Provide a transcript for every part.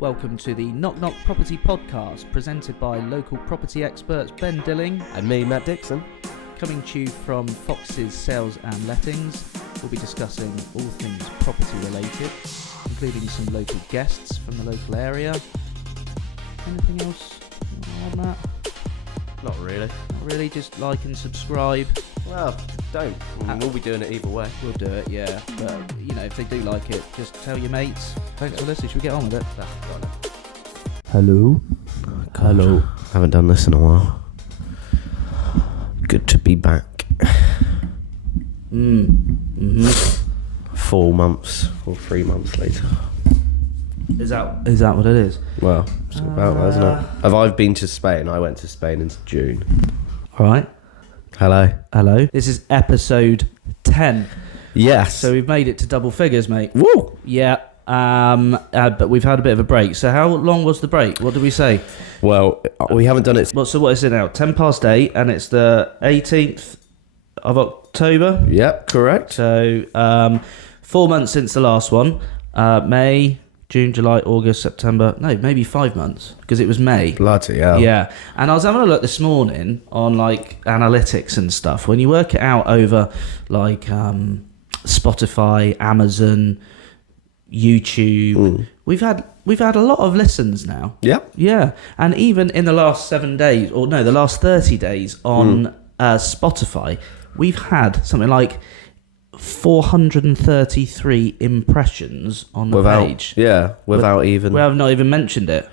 Welcome to the Knock Knock Property Podcast, presented by local property experts Ben Dilling and me, Matt Dixon. Coming to you from Fox's Sales and Lettings. We'll be discussing all things property related, including some local guests from the local area. Anything else on that? Not really. Not really, just like and subscribe. Well, don't. We'll be doing it either way. We'll do it, yeah. But, you know, if they do like it, just tell your mates. Thanks for listening. Should we get on with it? Hello? Hello. Haven't done this in a while. Good to be back. 4 months or 3 months later. Is that what it is? Well, it's about that, isn't it? Have I been to Spain? I went to Spain in June. All right. Hello. This is episode 10. Yes. So we've made it to double figures, mate. Woo! Yeah. But we've had a bit of a break. So how long was the break? What did we say? Well, we haven't done it. Well, so what is it now? 10 past 8, and it's the 18th of October. Yep, correct. So 4 months since the last one. May, June, July, August, September. No, maybe 5 months, because it was May. Bloody hell. Yeah. And I was having a look this morning on like analytics and stuff. When you work it out over like Spotify, Amazon, YouTube, we've had a lot of listens now. Yep. Yeah. And even in the last 7 days, or no, the last 30 days on Spotify, we've had something like 433 impressions on the page. Yeah, without even... We have not even mentioned it.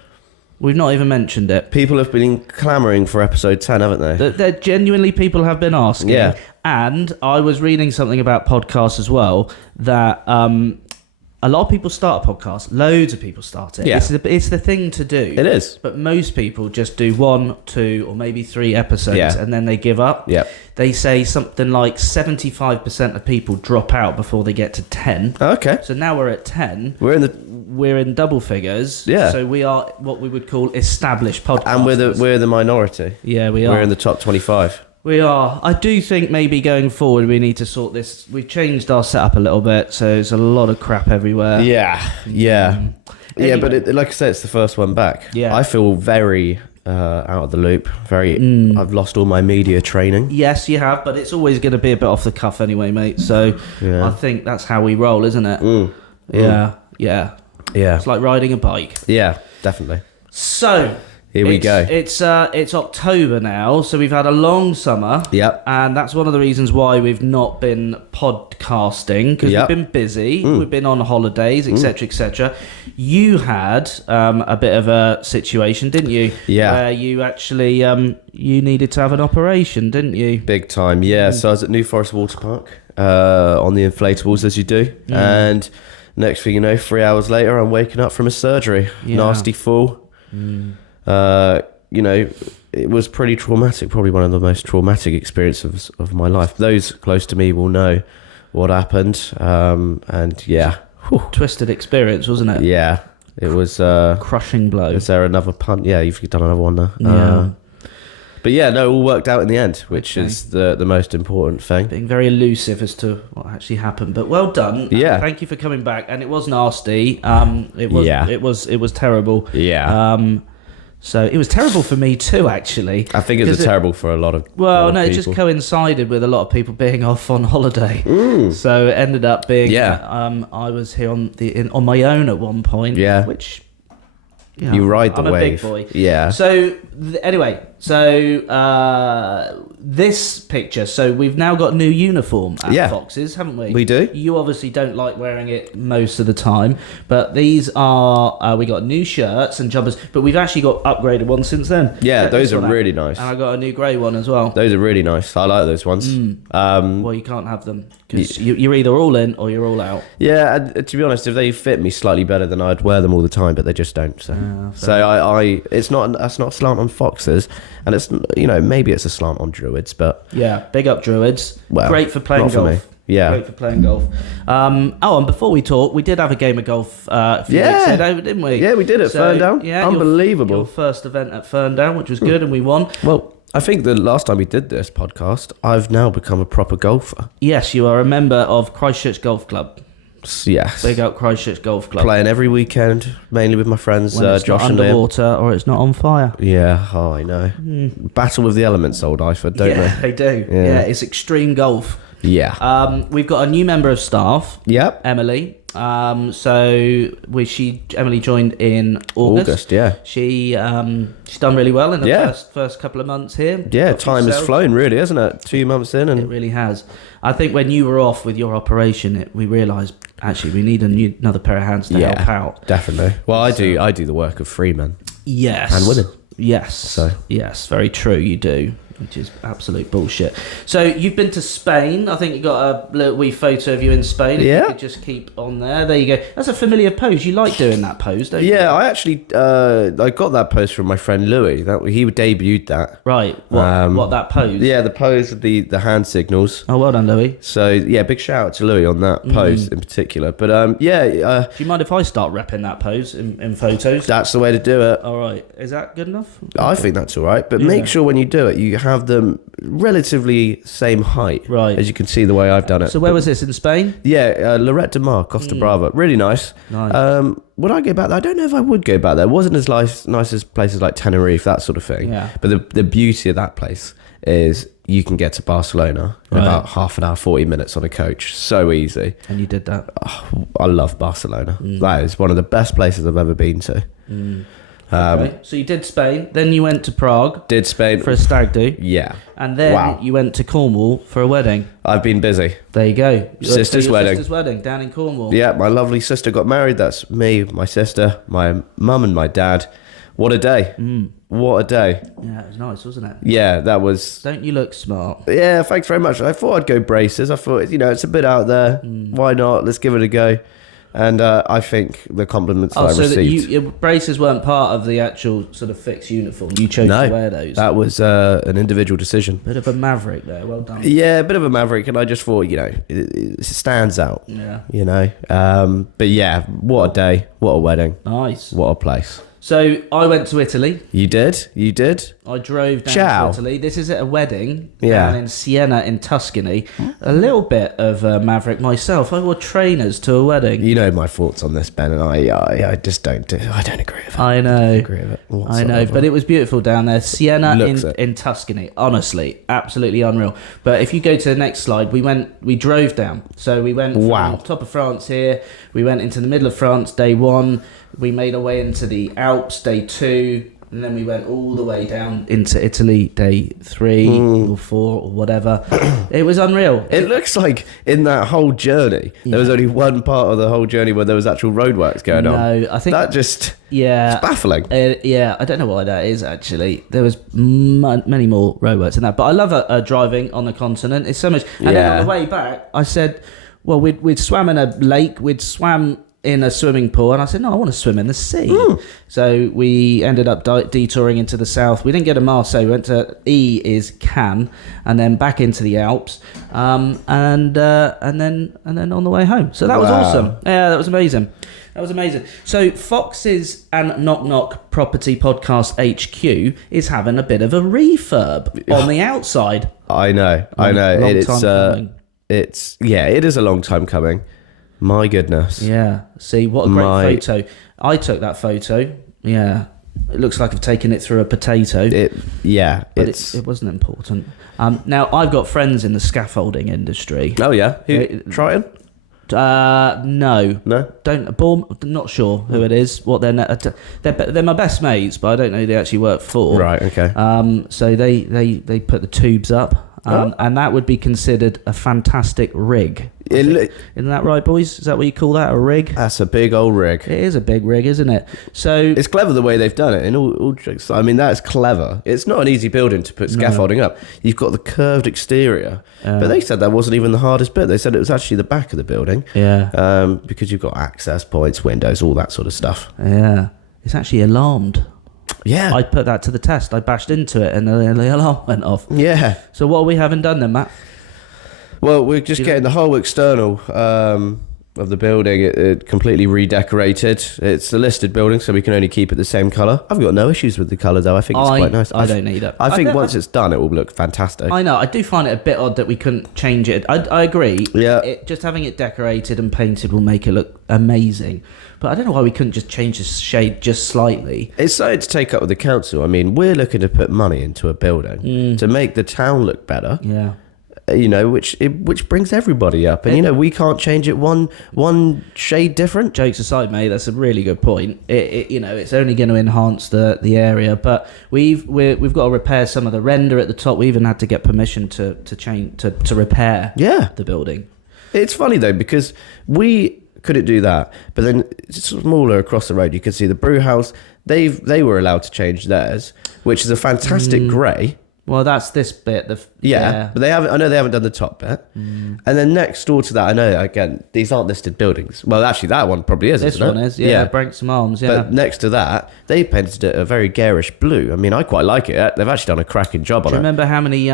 We've not even mentioned it. People have been clamouring for episode 10, haven't they? There genuinely people have been asking. Yeah. And I was reading something about podcasts as well, that a lot of people start a podcast. Loads of people start it. Yeah. It's the thing to do. It is. But most people just do 1, 2, or maybe 3 episodes, and then they give up. Yeah. They say something like 75% of people drop out before they get to 10. Okay. So now we're at 10. We're in double figures. Yeah. So we are what we would call established podcasters. And we're the minority. Yeah, we are. We're in the top 25. We are. I do think maybe going forward we need to sort this. We've changed our setup a little bit, so there's a lot of crap everywhere. Yeah. Anyway. But like I said, it's the first one back. Yeah. I feel very out of the loop. I've lost all my media training. Yes, you have, but it's always going to be a bit off the cuff anyway, mate. So I think that's how we roll, isn't it? Yeah. It's like riding a bike. Yeah, definitely. So... Here we go. It's October now, so we've had a long summer. Yep. And that's one of the reasons why we've not been podcasting, because we've been busy. We've been on holidays, etc., etc. You had a bit of a situation, didn't you? Yeah. Where you actually you needed to have an operation, didn't you? Big time, yeah. So I was at New Forest Water Park on the inflatables, as you do. And next thing you know, 3 hours later, I'm waking up from a surgery. Yeah. Nasty fall. It was pretty traumatic, probably one of the most traumatic experiences of my life. Those close to me will know what happened. And yeah. Twisted experience, wasn't it? Yeah. It was... crushing blow. Is there another punt? Yeah, you've done another one now. Yeah. But yeah, no, it all worked out in the end, which is the most important thing. Being very elusive as to what actually happened, but well done. Yeah. Thank you for coming back. And it was nasty. It was terrible. Yeah. So it was terrible for me too, actually. I think it was terrible for a lot of it just coincided with a lot of people being off on holiday. So it ended up being I was here on my own at one point. Yeah. Which you ride the I'm wave. a big boy. Yeah. So this picture. So we've now got a new uniform at Fox's, haven't we? We do. You obviously don't like wearing it most of the time, but these are we got new shirts and jumpers, but we've actually got upgraded ones since then. Yeah, those are really nice. And I got a new grey one as well. Those are really nice. I like those ones. Well, you can't have them because you're either all in or you're all out. Yeah, and to be honest, if they fit me slightly better, then I'd wear them all the time, but they just don't. So, that's not a slant on Foxes, and it's maybe it's a slant on Druids, but yeah, big up Druids. Well, great for playing not for golf. me. Yeah, great for playing golf. And before we talk, we did have a game of golf a few weeks ago, didn't we? Yeah, we did at Ferndown. Yeah, unbelievable. Your first event at Ferndown, which was good, and we won. Well, I think the last time we did this podcast, I've now become a proper golfer. Yes, you are a member of Christchurch Golf Club. Yes. Big up Christchurch Golf Club. Playing every weekend, mainly with my friends When it's Josh not and Liam. underwater or it's not on fire. Yeah, I know. Battle with the elements, old Iford, don't They do. Yeah, it's extreme golf. Yeah. We've got a new member of staff. Yep. Emily. Emily joined in August. Yeah. She's done really well in the first couple of months here. Yeah, time has flown, really, hasn't it? 2 months in, and it really has. I think when you were off with your operation, we realised actually we need another pair of hands to help out. Definitely. Well, I do the work of 3 men. Yes. And women. Yes. Yes, very true. You do. Which is absolute bullshit. So you've been to Spain. I think you got a little wee photo of you in Spain. If you could just keep on there. There you go. That's a familiar pose. You like doing that pose, don't you? Yeah, I actually I got that pose from my friend Louis. He debuted that. Right. What that pose? Yeah, the pose of the hand signals. Oh, well done, Louis. So yeah, big shout out to Louis on that pose in particular. But do you mind if I start repping that pose in photos? That's the way to do it. All right. Is that good enough? I think that's all right. But make sure when you do it, you have them relatively same height. Right. As you can see the way I've done it. So where was this, in Spain? Yeah, Lloret de Mar, Costa Brava. Really nice. Nice. Would I go back there? I don't know if I would go back there. It wasn't as nice as places like Tenerife, that sort of thing. Yeah. But the beauty of that place is you can get to Barcelona in about half an hour, 40 minutes on a coach. So easy. And you did that. Oh, I love Barcelona. That is one of the best places I've ever been to. Okay. So you did Spain, then you went to Prague. Did Spain for a stag do. Yeah. And then you went to Cornwall for a wedding. I've been busy. There you go. Sister's wedding. Sister's wedding down in Cornwall. Yeah, my lovely sister got married. That's me, my sister, my mum and my dad. What a day. What a day. Yeah, it was nice, wasn't it? Yeah, that was... Don't you look smart? Yeah, thanks very much. I thought I'd go braces. I thought, it's a bit out there. Why not? Let's give it a go. And I think the compliments that I received... your braces weren't part of the actual sort of fixed uniform. You chose to wear those. That was an individual decision. Bit of a maverick there. Well done. Yeah, a bit of a maverick. And I just thought, it stands out. Yeah. But yeah, what a day. What a wedding. Nice. What a place. So I went to Italy. You did? I drove down to Italy. This is at a wedding down in Siena in Tuscany. A little bit of a maverick myself. I wore trainers to a wedding. You know my thoughts on this, Ben, and I just don't agree with it. I know. I don't agree with it whatsoever. I know, but it was beautiful down there. Siena in Tuscany. Honestly, absolutely unreal. But if you go to the next slide, we drove down. So we went from top of France here. We went into the middle of France day 1. We made our way into the Alps day 2, and then we went all the way down into Italy day 3 or 4 or whatever. It was unreal. It looks like in that whole journey, there was only one part of the whole journey where there was actual roadworks going on. No, I think that just it's baffling. I don't know why that is actually. There was many more roadworks than that, but I love driving on the continent. It's so much. And then on the way back, I said, well, we'd swam in a lake, we'd swam in a swimming pool, and I said, no, I want to swim in the sea. So we ended up detouring into the south. We didn't get to Marseille. We went to Cannes, and then back into the Alps, and then on the way home. So that was awesome. Yeah, that was amazing. So Foxes and Knock Knock Property Podcast HQ is having a bit of a refurb on the outside. I know. It is a long time coming. My goodness. Yeah. See, what a great photo. I took that photo. Yeah. It looks like I've taken it through a potato. But it wasn't important. Now, I've got friends in the scaffolding industry. Oh, yeah? Triton? No. No? Not sure who it is. What they're my best mates, but I don't know who they actually work for. Right, okay. So they put the tubes up. And that would be considered a fantastic rig. Isn't that right, boys? Is that what you call that, a rig? That's a big old rig. It is a big rig, isn't it? So it's clever the way they've done it. In all jokes, I mean, that's clever. It's not an easy building to put scaffolding up. You've got the curved exterior, but they said that wasn't even the hardest bit. They said it was actually the back of the building. Yeah. Because you've got access points, windows, all that sort of stuff. Yeah. It's actually alarmed. Yeah. I put that to the test. I bashed into it and the alarm went off. Yeah. So what are we having done then, Matt? Well, we're just getting the whole external of the building. It completely redecorated. It's a listed building, so we can only keep it the same colour. I've got no issues with the colour, though. I think it's quite nice. I don't need it. I think once it's done, it will look fantastic. I know. I do find it a bit odd that we couldn't change it. I agree. Yeah. Just having it decorated and painted will make it look amazing. But I don't know why we couldn't just change the shade just slightly. It's something to take up with the council. I mean, we're looking to put money into a building to make the town look better. Yeah. Which brings everybody up, and we can't change it one shade different. Jokes aside, mate, that's a really good point. It's only going to enhance the area, but we've got to repair some of the render at the top. We even had to get permission to change to repair the building. It's funny though, because we couldn't do that, but then smaller across the road, you can see the brew house. They were allowed to change theirs, which is a fantastic grey. Well, that's this bit. But they haven't. I know they haven't done the top bit. And then next door to that, I know again these aren't listed buildings. Well, actually, that one probably is. This one is. Yeah, Branksome Arms. Yeah. But next to that, they painted it a very garish blue. I mean, I quite like it. They've actually done a cracking job on it. Do you remember how many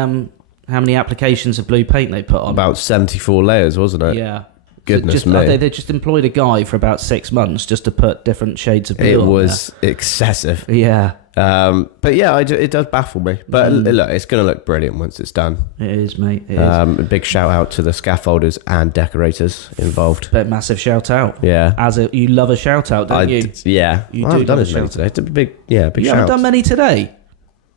applications of blue paint they put on? About 74 layers, wasn't it? Yeah. Goodness me. They just employed a guy for about 6 months just to put different shades of blue It on was excessive. Yeah. But yeah, it does baffle me. But look, it's going to look brilliant once it's done. It is, mate. It is. A big shout out to the scaffolders and decorators involved. But massive shout out. Yeah. You love a shout out, don't you? Yeah. You I do haven't done love as a many shout today. It's a big shout. You haven't done many today.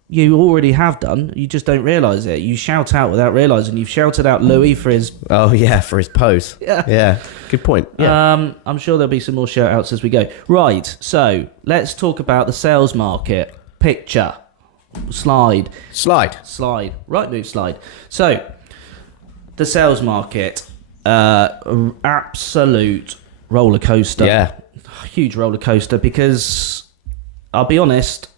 You already have done. You just don't realise it. You shout out without realising. You've shouted out Louis for his... Oh, yeah, for his pose. Yeah. Good point. Yeah. I'm sure there'll be some more shout outs as we go. Right, so let's talk about the sales market. Picture. Slide. Right move slide. So, the sales market. Absolute roller coaster. Yeah. Huge roller coaster because, I'll be honest...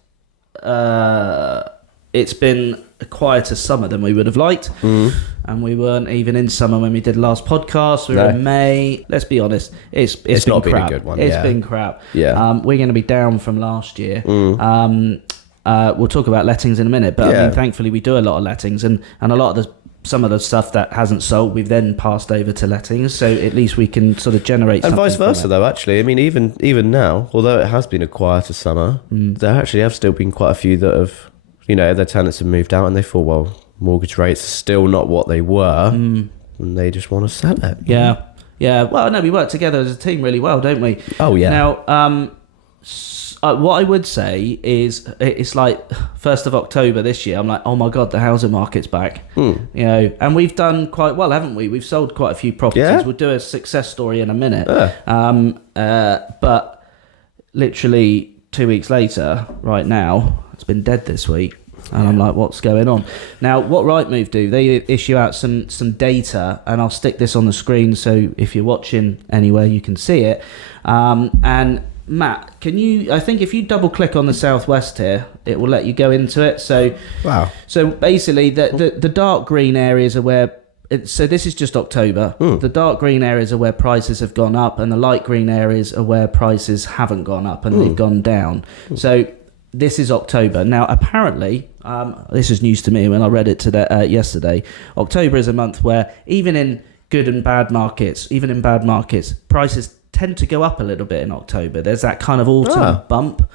it's been a quieter summer than we would have liked, and we weren't even in summer when we did the last podcast. We were in May. Let's be honest, it's been not crap. been a good one. It's been crap. Yeah. We're going to be down from last year. We'll talk about lettings in a minute, but I mean, thankfully we do a lot of lettings, and a lot of some of the stuff that hasn't sold we've then passed over to lettings, so at least we can sort of generate and something vice versa though. Actually, I mean, even now, although it has been a quieter summer, there actually have still been quite a few that have, their tenants have moved out and they thought, well, mortgage rates are still not what they were, and they just want to sell it. Well, no, we work together as a team really well, don't we? Oh yeah. Now what I would say is it's like 1st of October this year. I'm like, oh my God, the housing market's back. And we've done quite well, haven't we? We've sold quite a few properties. Yeah. We'll do a success story in a minute. But literally 2 weeks later, right now, it's been dead this week. And I'm like, what's going on? Now, what Rightmove do, they issue out some data, and I'll stick this on the screen so if you're watching anywhere, you can see it. And Matt, I think if you double click on the southwest here, it will let you go into it. So, wow. So basically, the dark green areas are where, so this is just October. The dark green areas are where prices have gone up, and the light green areas are where prices haven't gone up and they've gone down. So this is October. Now, apparently, this is news to me when I read it yesterday. October is a month where even in good and bad markets, prices tend to go up a little bit in October. There's that kind of autumn bump.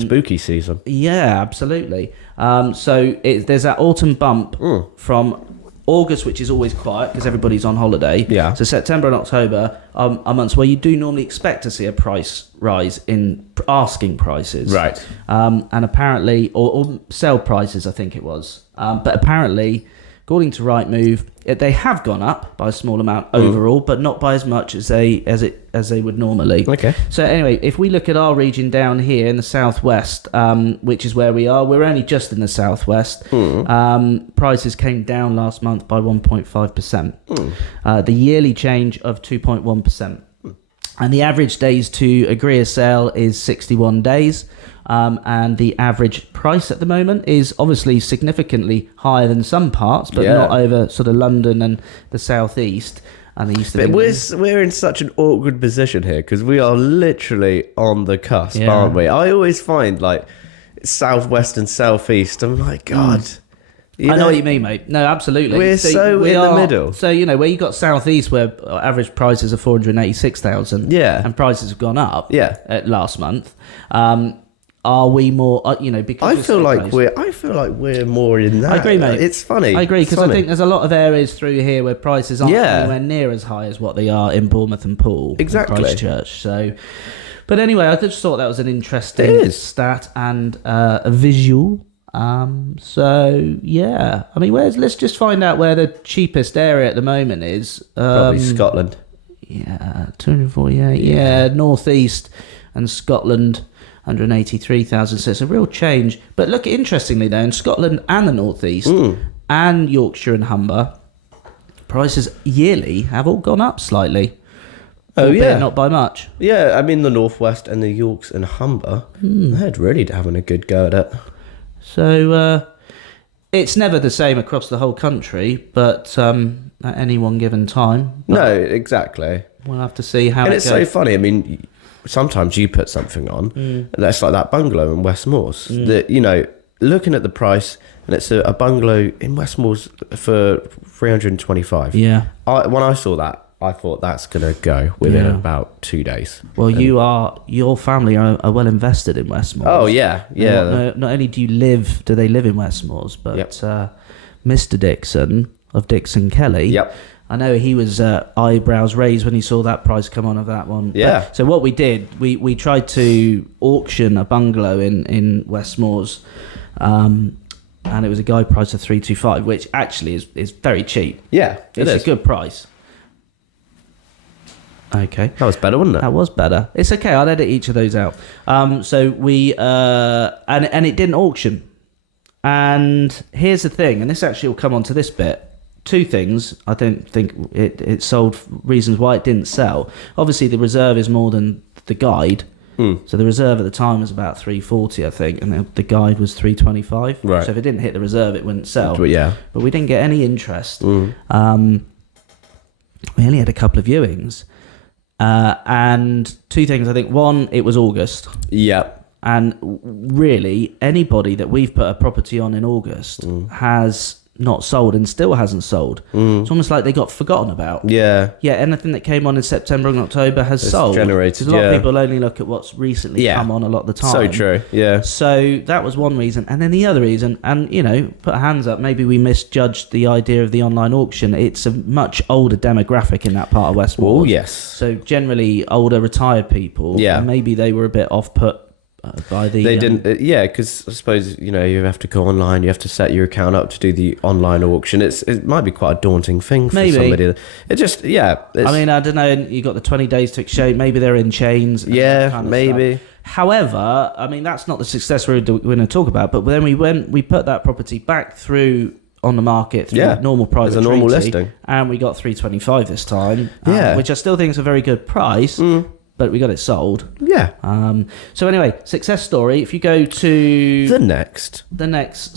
Spooky season. Yeah, absolutely. So there's that autumn bump from August, which is always quiet because everybody's on holiday. Yeah. So September and October are months where you do normally expect to see a price rise in asking prices. Right. And apparently, or sell prices, I think it was. But apparently, according to Rightmove, they have gone up by a small amount overall, but not by as much as they would normally. Okay. So anyway, if we look at our region down here in the southwest, which is where we are, we're only just in the southwest. Prices came down last month by 1.5%. The yearly change of 2.1%. And the average days to agree a sale is 61 days. And the average price at the moment is obviously significantly higher than some parts, but not over sort of London and the southeast and the east of England. We're in such an awkward position here because we are literally on the cusp, aren't we? I always find like southwest and southeast, I'm like, God, I know what you mean, mate. No, absolutely. We're so in the middle. So, where you got southeast where average prices are 486,000 and prices have gone up last month, are we more, because I feel like we're more in that. I agree, mate. It's funny. I agree, because I think there's a lot of areas through here where prices aren't anywhere near as high as what they are in Bournemouth and Poole. Exactly. And Christchurch. So, but anyway, I just thought that was an interesting stat and a visual. So yeah, I mean, let's just find out where the cheapest area at the moment is. Probably Scotland. Yeah, 248. Yeah, northeast and Scotland, 183,000. So it's a real change. But look, interestingly though, in Scotland and the northeast and Yorkshire and Humber, prices yearly have all gone up slightly. Oh, yeah. Not by much. Yeah, I mean, the northwest and the Yorks and Humber, they're really having a good go at it. So it's never the same across the whole country, but at any one given time. No, exactly. We'll have to see how and it it's goes. so funny. I mean, sometimes you put something on, and that's like that bungalow in Westmoors. That looking at the price, and it's a bungalow in Westmoors for 325. Yeah. When I saw that, I thought that's gonna go within about 2 days. Well, your family are well invested in Westmoors. Oh yeah. Not only do they live in Westmoors, but Mr. Dixon of Dixon Kelly. Yep. I know he was eyebrows raised when he saw that price come on of that one. Yeah. But, so what we did, we tried to auction a bungalow in Westmoors, and it was a guide price of 325, which actually is very cheap. Yeah, it's a good price. Okay. That was better, wasn't it? That was better. It's okay. I'll edit each of those out. So we and it didn't auction. And here's the thing, and this actually will come on to this bit. Two things. I don't think it sold. Reasons why it didn't sell. Obviously, the reserve is more than the guide. So the reserve at the time was about 340, I think, and the guide was 325. Right. So if it didn't hit the reserve, it wouldn't sell. But yeah. But we didn't get any interest. We only had a couple of viewings. And two things, I think. One, it was August. Yeah. And really, anybody that we've put a property on in August has not sold and still hasn't sold. It's almost like they got forgotten about. Yeah. Yeah, anything that came on in September and October has sold. Generated, a lot of people only look at what's recently come on a lot of the time. So true, yeah. So that was one reason. And then the other reason, and put our hands up, maybe we misjudged the idea of the online auction. It's a much older demographic in that part of Westmoor. Oh, yes. So generally older retired people. Yeah. And maybe they were a bit off-put by the... They didn't... because I suppose, you have to go online, you have to set your account up to do the online auction. It might be quite a daunting thing for somebody. It just, I mean, I don't know, you got the 20 days to exchange, maybe they're in chains. Yeah, kind of maybe. Stuff. However, I mean, that's not the success we're going to talk about, but then we put that property back through on the market through normal price. As a normal listing. And we got 325 this time, which I still think is a very good price. But we got it sold. Yeah. So anyway, success story. If you go to the next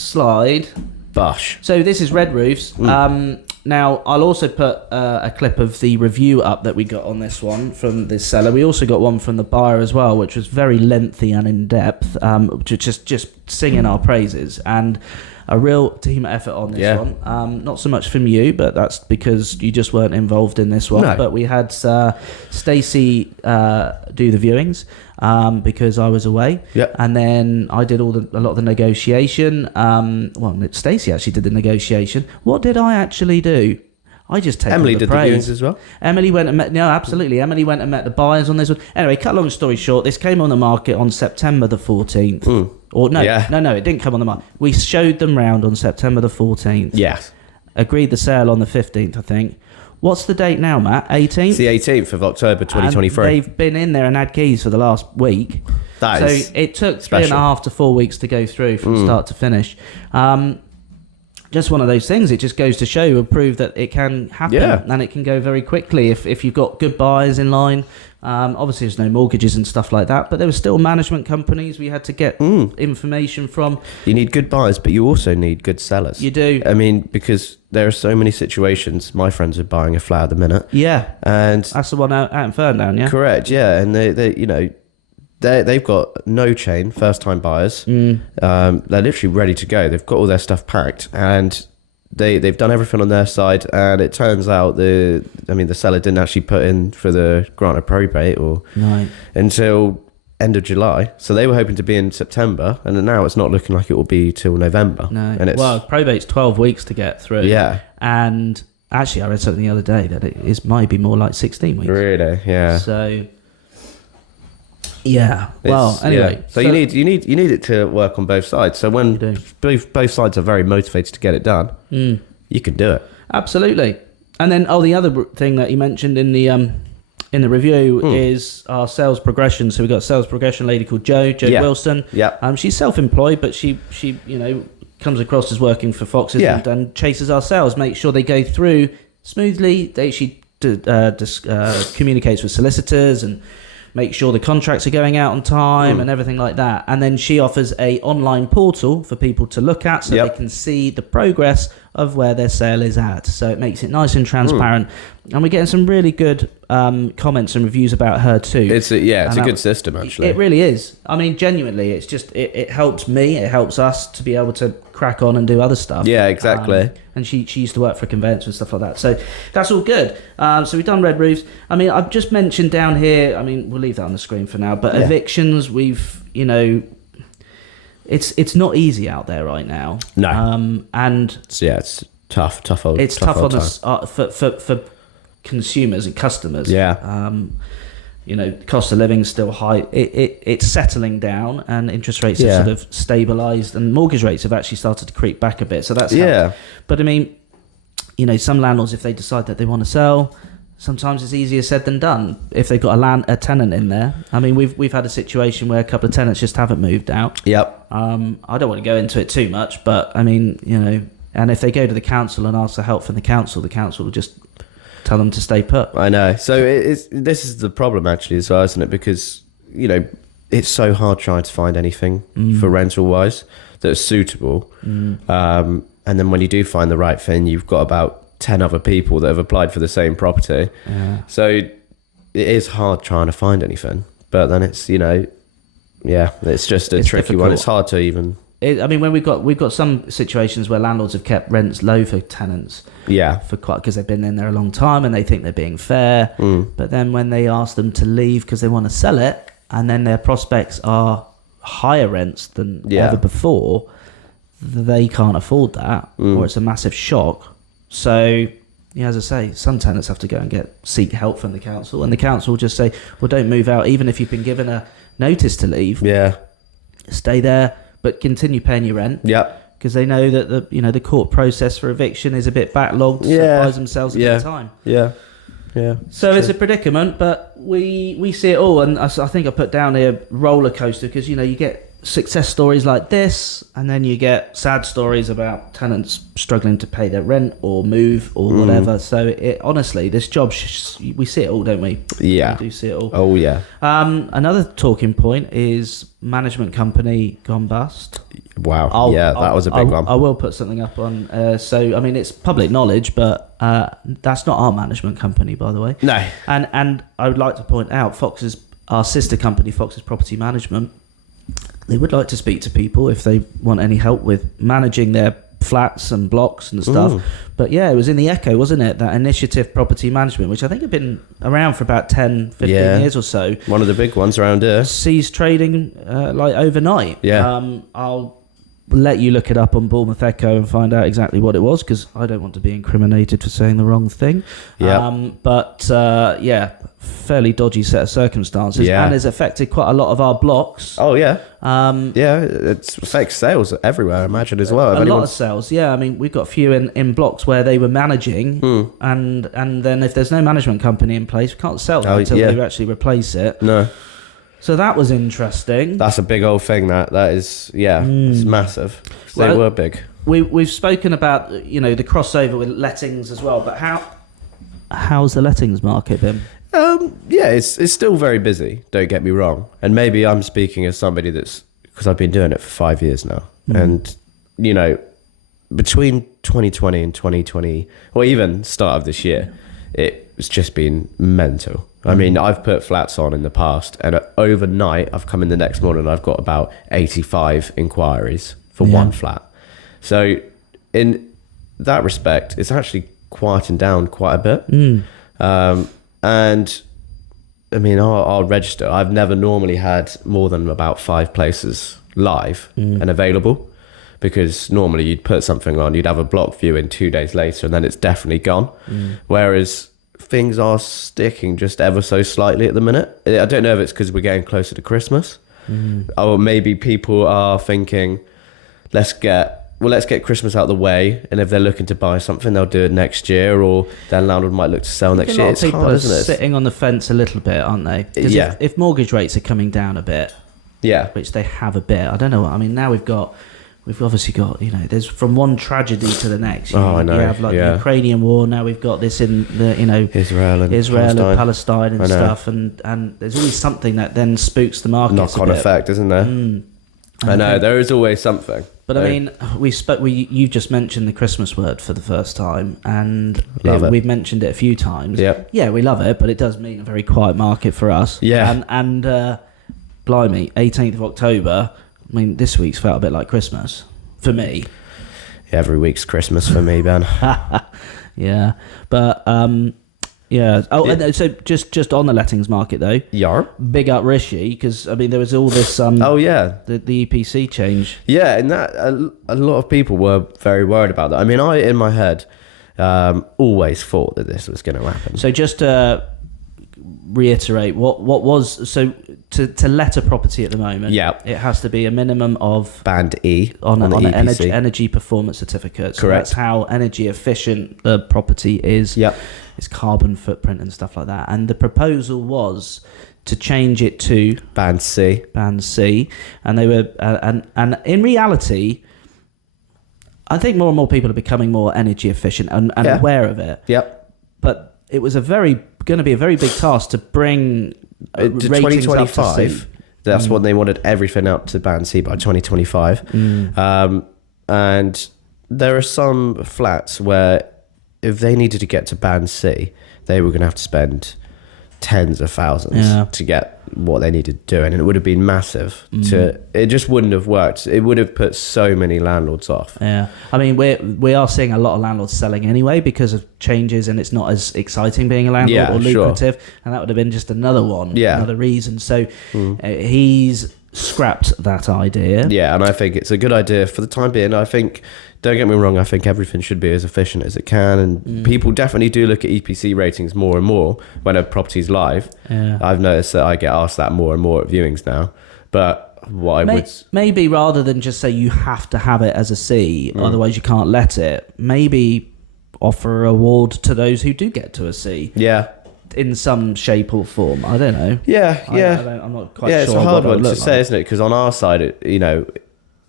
slide. Bosh. So this is Red Roofs. Now I'll also put a clip of the review up that we got on this one from this seller. We also got one from the buyer as well, which was very lengthy and in depth. Just singing our praises and a real team effort on this one. Not so much from you, but that's because you just weren't involved in this one. No. But we had Stacey do the viewings because I was away. Yep. And then I did a lot of the negotiation. Stacey actually did the negotiation. What did I actually do? I just take Emily the did praise. the viewings as well. Emily went and met. No, absolutely. Emily went and met the buyers on this one. Anyway, cut a long story short, this came on the market on September the 14th. Or no, it didn't come on the market. We showed them round on September the 14th. Yes. Agreed the sale on the 15th, I think. What's the date now, Matt? 18th? It's the 18th of October 2023. And they've been in there and had keys for the last week. So it took 3.5 to 4 weeks to go through from start to finish. Just one of those things. It just goes to show and prove that it can happen and it can go very quickly if you've got good buyers in line. Obviously, there's no mortgages and stuff like that, but there were still management companies we had to get information from. You need good buyers, but you also need good sellers. You do. I mean, because there are so many situations. My friends are buying a flat at the minute. Yeah. And that's the one out in Ferndown, yeah? Correct, yeah. And they they've got no chain, first time buyers. They're literally ready to go. They've got all their stuff packed, and they've done everything on their side. And it turns out the seller didn't actually put in for the grant of probate until end of July. So they were hoping to be in September, and now it's not looking like it will be till November. No. And it's, probate's 12 weeks to get through. Yeah. And actually, I read something the other day that it might be more like 16 weeks. Really? Yeah. So, yeah. Well, anyway. Yeah. So you need it to work on both sides. So when both sides are very motivated to get it done, you can do it. Absolutely. And then, the other thing that you mentioned in the review is our sales progression. So we've got a sales progression lady called Jo Wilson. Yeah. She's self-employed, but she comes across as working for Foxes and chases our sales, makes sure they go through smoothly. She communicates with solicitors and make sure the contracts are going out on time and everything like that. And then she offers a online portal for people to look at so they can see the progress of where their sale is at. So it makes it nice and transparent. And we're getting some really good comments and reviews about her too. It's a good system, actually. It really is. I mean, genuinely, it's just, it helps me, it helps us to be able to crack on and do other stuff. Yeah, exactly. And she used to work for a conveyancer and stuff like that. So that's all good. So we've done red roofs. I mean, I've just mentioned down here, I mean, we'll leave that on the screen for now, but evictions, we've, it's not easy out there right now. No. And it's tough. It's tough on us for consumers and customers. Yeah. Cost of living is still high. It's settling down, and interest rates have sort of stabilised, and mortgage rates have actually started to creep back a bit. So that's helped. But I mean, some landlords, if they decide that they want to sell, sometimes it's easier said than done. If they've got a tenant in there, I mean, we've had a situation where a couple of tenants just haven't moved out. Yep. I don't want to go into it too much, but I mean, and if they go to the council and ask for help from the council will just tell them to stay put. I know. So this is the problem actually as well, isn't it? Because it's so hard trying to find anything for rental wise that's suitable. And then when you do find the right thing, you've got about 10 other people that have applied for the same property. Yeah. So it is hard trying to find anything. But then it's it's just a tricky one. It's hard to even. When we've got some situations where landlords have kept rents low for tenants. Yeah. Because they've been in there a long time and they think they're being fair. But then when they ask them to leave because they want to sell it, and then their prospects are higher rents than ever before, they can't afford that, or it's a massive shock. So, as I say, some tenants have to go and seek help from the council, and the council will just say, well, don't move out, even if you've been given a notice to leave. Yeah. Stay there, but continue paying your rent. Yep. Because they know that the court process for eviction is a bit backlogged, so it buys themselves a bit of time. Yeah. Yeah. So it's a predicament, but we see it all, and I think I put down here roller coaster, because you get success stories like this, and then you get sad stories about tenants struggling to pay their rent or move or whatever. So honestly, this job, we see it all, don't we? Yeah. We do see it all. Oh yeah. Another talking point is management company gone bust. Wow. That was a big one. I will put something up on. It's public knowledge, but that's not our management company, by the way. No. And I would like to point out, our sister company, Fox's Property Management, they would like to speak to people if they want any help with managing their flats and blocks and stuff. But it was in the Echo, wasn't it? That Initiative Property Management, which I think had been around for about 10, 15 years or so. One of the big ones around here. Ceased trading overnight. Yeah. I'll let you look it up on Bournemouth Echo and find out exactly what it was, because I don't want to be incriminated for saying the wrong thing. Yeah. Fairly dodgy set of circumstances, and has affected quite a lot of our blocks. Oh yeah. It affects sales everywhere, I imagine, as well. A lot of sales. Yeah, we've got a few in blocks where they were managing, and then if there's no management company in place, we can't sell them until they actually replace it. No. So that was interesting. That's a big old thing. That is, it's massive. They were big. We've spoken about the crossover with lettings as well, but how's the lettings market been? It's still very busy, don't get me wrong. And maybe I'm speaking as somebody because I've been doing it for 5 years now. And, between 2020 and 2020, or even start of this year, it's just been mental. I mean, I've put flats on in the past, and overnight, I've come in the next morning and I've got about 85 inquiries for one flat. So in that respect, it's actually quieting down quite a bit. And I mean, our register, I've never normally had more than about 5 places live and available, because normally you'd put something on, you'd have a block view in 2 days later, and then it's definitely gone. Whereas things are sticking just ever so slightly at the minute. I don't know if it's because we're getting closer to Christmas, or maybe people are thinking, let's get Christmas out of the way, and if they're looking to buy something, they'll do it next year, or their landlord might look to sell next year. It's people hard, are isn't it? sitting on the fence a little bit, aren't they? 'Cause if mortgage rates are coming down a bit, which they have a bit, I don't know. I mean, now we've obviously got, there's from one tragedy to the next. I know. You have the Ukrainian war. Now we've got this in the, Israel and Palestine and stuff, and there's always something that then spooks the market. Knock-on effect, isn't there? I know, there is always something. But I mean, you've just mentioned the Christmas word for the first time, and we've mentioned it a few times. Yeah, we love it, but it does mean a very quiet market for us. Yeah. And blimey, 18th of October, I mean, this week's felt a bit like Christmas for me. Every week's Christmas for me, Ben. Yeah, but yeah. Oh, and so just on the lettings market though. Big up Rishi, because I mean there was all this. The EPC change. Yeah, and that a lot of people were very worried about that. I mean, I in my head always thought that this was going to happen. So just to reiterate, what was to let a property at the moment? Yeah, it has to be a minimum of band E on the an EPC. energy performance certificate. So Correct. That's how energy efficient the property is. Yep. Its carbon footprint and stuff like that. And the proposal was to change it to band C, and they were and in reality, I think more and more people are becoming more energy efficient and aware of it. Yep. But it was going to be a very big task to bring to ratings 2025. up to C. That's what they wanted, everything up to band C by 2025. And there are some flats where if they needed to get to band C, they were going to have to spend tens of thousands to get what they needed doing, and it would have been massive. It just wouldn't have worked. It would have put so many landlords off. Yeah, I mean we are seeing a lot of landlords selling anyway because of changes, and it's not as exciting being a landlord or lucrative, and that would have been just another reason. So he's scrapped that idea. Yeah, and I think it's a good idea for the time being. I think, don't get me wrong, I think everything should be as efficient as it can, and people definitely do look at EPC ratings more and more when a property's live. Yeah. I've noticed that I get asked that more and more at viewings now. But what I would... Maybe rather than just say you have to have it as a C, otherwise you can't let it, maybe offer a reward to those who do get to a C. Yeah. In some shape or form. I don't know. Yeah. I'm not quite sure. Yeah, it's a hard one to say, isn't it? Because on our side,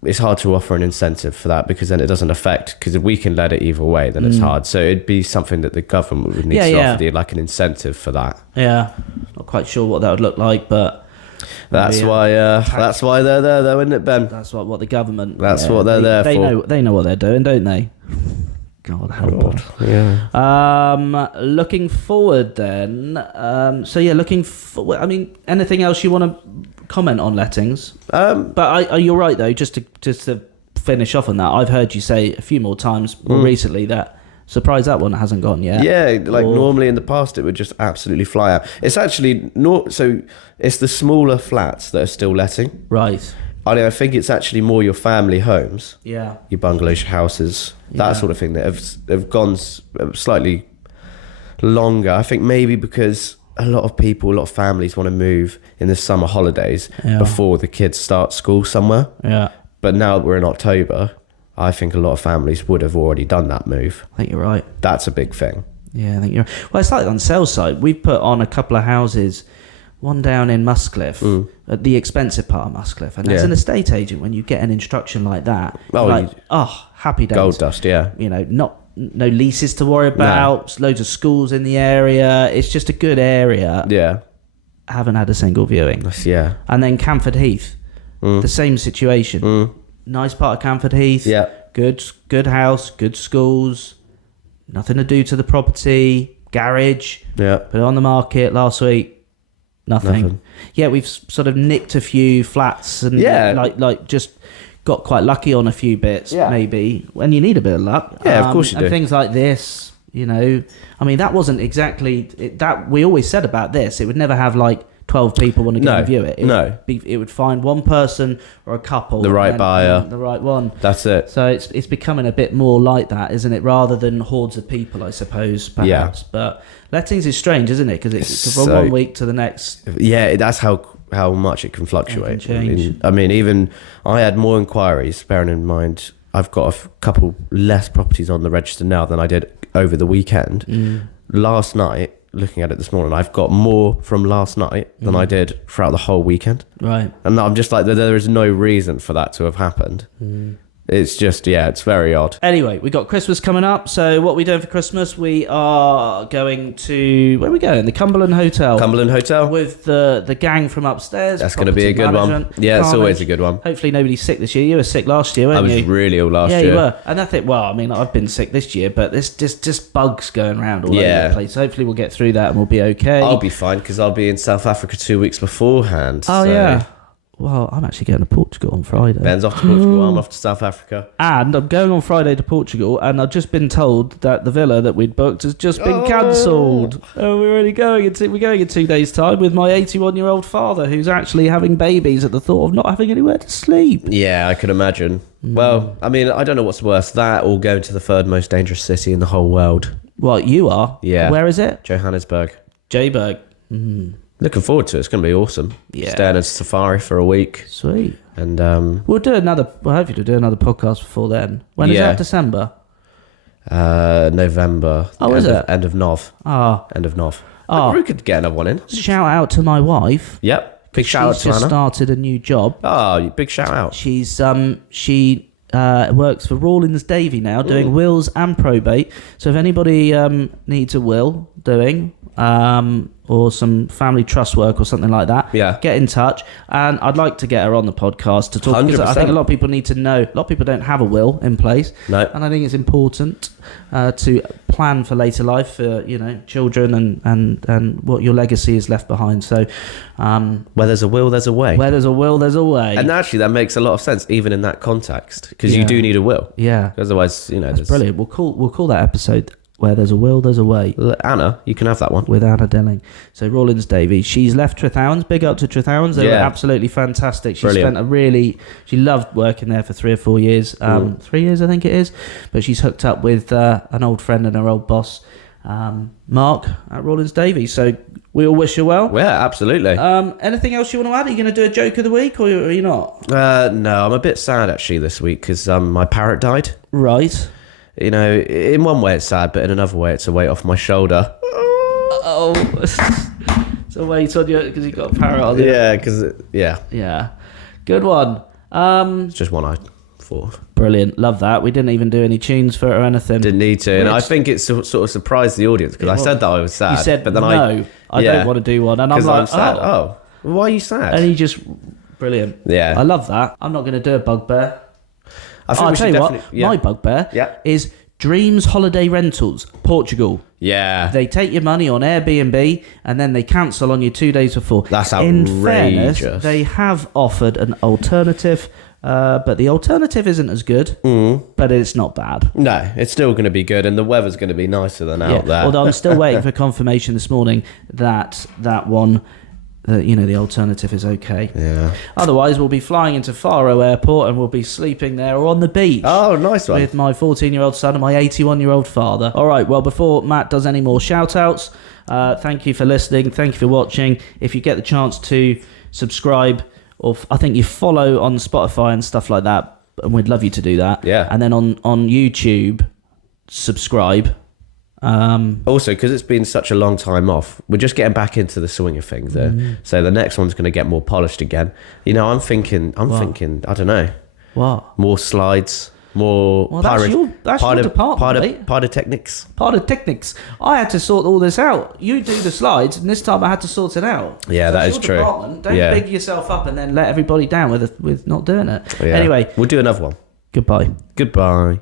it's hard to offer an incentive for that, because then it doesn't affect, because if we can let it either way, then it's hard. So it'd be something that the government would need to offer, like an incentive for that. Yeah, not quite sure what that would look like, but that's why they're there, though, isn't it, Ben? That's what the government. That's what they're there for. They know what they're doing, don't they? God help us. Yeah. Looking forward then. Looking forward. I mean, anything else you want to comment on lettings? But you're right though. Just to finish off on that, I've heard you say a few more times more recently that surprised that one hasn't gone yet. Yeah, normally in the past it would just absolutely fly out. It's actually not. So it's the smaller flats that are still letting. Right. I think it's actually more your family homes. Yeah. Your bungalows, your houses, that sort of thing that have gone slightly longer. I think maybe because a lot of families want to move in the summer holidays before the kids start school somewhere. Yeah. But now that we're in October, I think a lot of families would have already done that move. I think you're right. That's a big thing. Yeah, I think you're right. Well, it's like on the sales side. We've put on a couple of houses, one down in Muscliffe, at the expensive part of Muscliffe. And as an estate agent, when you get an instruction like that, happy days. Gold dust, yeah. No leases to worry about, loads of schools in the area. It's just a good area. Yeah. I haven't had a single viewing. Yeah. And then Camford Heath, the same situation. Nice part of Camford Heath. Yeah. Good house, good schools, nothing to do to the property, garage. Yeah. Put it on the market last week. Nothing. Yeah, we've sort of nicked a few flats and like just got quite lucky on a few bits, maybe. When you need a bit of luck. Yeah, of course you do. And things like this, you know. I mean, that wasn't exactly that we always said about this. It would never have like 12 people want to go and view it. It would find one person or a couple, the right buyer, the right one. That's it. So it's becoming a bit more like that, isn't it? Rather than hordes of people, I suppose, perhaps. But lettings is strange, isn't it? Because it's from 1 week to the next. Yeah, that's how much it can fluctuate. It can change. I mean, even I had more inquiries, bearing in mind I've got a couple less properties on the register now than I did over the weekend. Last night, looking at it this morning, I've got more from last night than I did throughout the whole weekend. Right. And I'm just like, there is no reason for that to have happened. It's just, it's very odd. Anyway, we got Christmas coming up. So what are we doing for Christmas? We are going to... Where are we going? The Cumberland Hotel. Cumberland Hotel. With the gang from upstairs. That's going to be a good one. Yeah, it's always a good one. Hopefully nobody's sick this year. You were sick last year, weren't you? I was really ill last year. Yeah, you were. And I think, well, I mean, I've been sick this year, but there's just bugs going around all over the place. Hopefully we'll get through that and we'll be okay. I'll be fine because I'll be in South Africa 2 weeks beforehand. Oh, yeah. Well, I'm actually going to Portugal on Friday. Ben's off to Portugal, I'm off to South Africa. And I'm going on Friday to Portugal, and I've just been told that the villa that we'd booked has just been cancelled. Oh, we're only going in 2 days' time with my 81-year-old father, who's actually having babies at the thought of not having anywhere to sleep. Yeah, I could imagine. Well, I mean, I don't know what's worse, that or going to the third most dangerous city in the whole world. What, you are? Yeah. Where is it? Johannesburg. Joburg. Looking forward to it. It's going to be awesome. Yeah. Staying in safari for a week. Sweet. And we'll hopefully do another podcast before then. When is that? December? November. Oh, is it? End of Nov. End of Nov. We could get another one in. Shout out to my wife. Yep. Big shout out to She's just Anna. started a new job. Oh, big shout out. She's she works for Rawlins Davey now, doing wills and probate. So if anybody needs a will doing, or some family trust work or something like that, get in touch. And I'd like to get her on the podcast to talk, because I think a lot of people need to know. A lot of people don't have a will in place, and I think it's important to plan for later life for children and what your legacy is left behind. So where there's a will, there's a way. Where there's a will, there's a way. And actually, that makes a lot of sense, even in that context, because you do need a will. Yeah, otherwise, that's brilliant. We'll call that episode "Where There's a Will, There's a Way." Anna, you can have that one. With Anna Dilling. So Rawlins Davey. She's left Trithowans. Big up to Trithowans. They were absolutely fantastic. She she loved working there for 3 or 4 years. 3 years, I think it is. But she's hooked up with an old friend and her old boss, Mark at Rawlins Davey. So we all wish her well. Yeah, absolutely. Anything else you want to add? Are you going to do a joke of the week, or are you not? No, I'm a bit sad actually this week because my parrot died. Right. In one way it's sad, but in another way it's a weight off my shoulder. Oh, it's a weight on you because you got a parrot on you. Yeah, because yeah, good one. It's just one I thought. Brilliant, love that. We didn't even do any tunes for it or anything. Didn't need to, and I think it sort of surprised the audience because I said that I was sad. You said, but then I don't want to do one, and I'm like, sad. Oh, why are you sad? And he just brilliant. Yeah, I love that. I'm not going to do a bugbear. I'll tell you what, my bugbear is Dreams Holiday Rentals, Portugal. Yeah. They take your money on Airbnb and then they cancel on you 2 days before. That's outrageous. In fairness, they have offered an alternative, but the alternative isn't as good, but it's not bad. No, it's still going to be good, and the weather's going to be nicer than out there. Although I'm still waiting for confirmation this morning that one... the alternative is okay. Yeah. Otherwise, we'll be flying into Faro Airport and we'll be sleeping there or on the beach. Oh, nice one. With my 14-year-old son and my 81-year-old father. All right, well, before Matt does any more shout-outs, thank you for listening. Thank you for watching. If you get the chance to subscribe, or I think you follow on Spotify and stuff like that, and we'd love you to do that. Yeah. And then on YouTube, subscribe. Also, because it's been such a long time off, we're just getting back into the swing of things there. So the next one's going to get more polished again. I'm thinking, I don't know. What? More slides, more that's your department, mate. Pyrotechnics. Pyrotechnics. I had to sort all this out. You do the slides, and this time I had to sort it out. Yeah, that is true. Don't big yourself up and then let everybody down with not doing it. Yeah. Anyway. We'll do another one. Goodbye. Goodbye.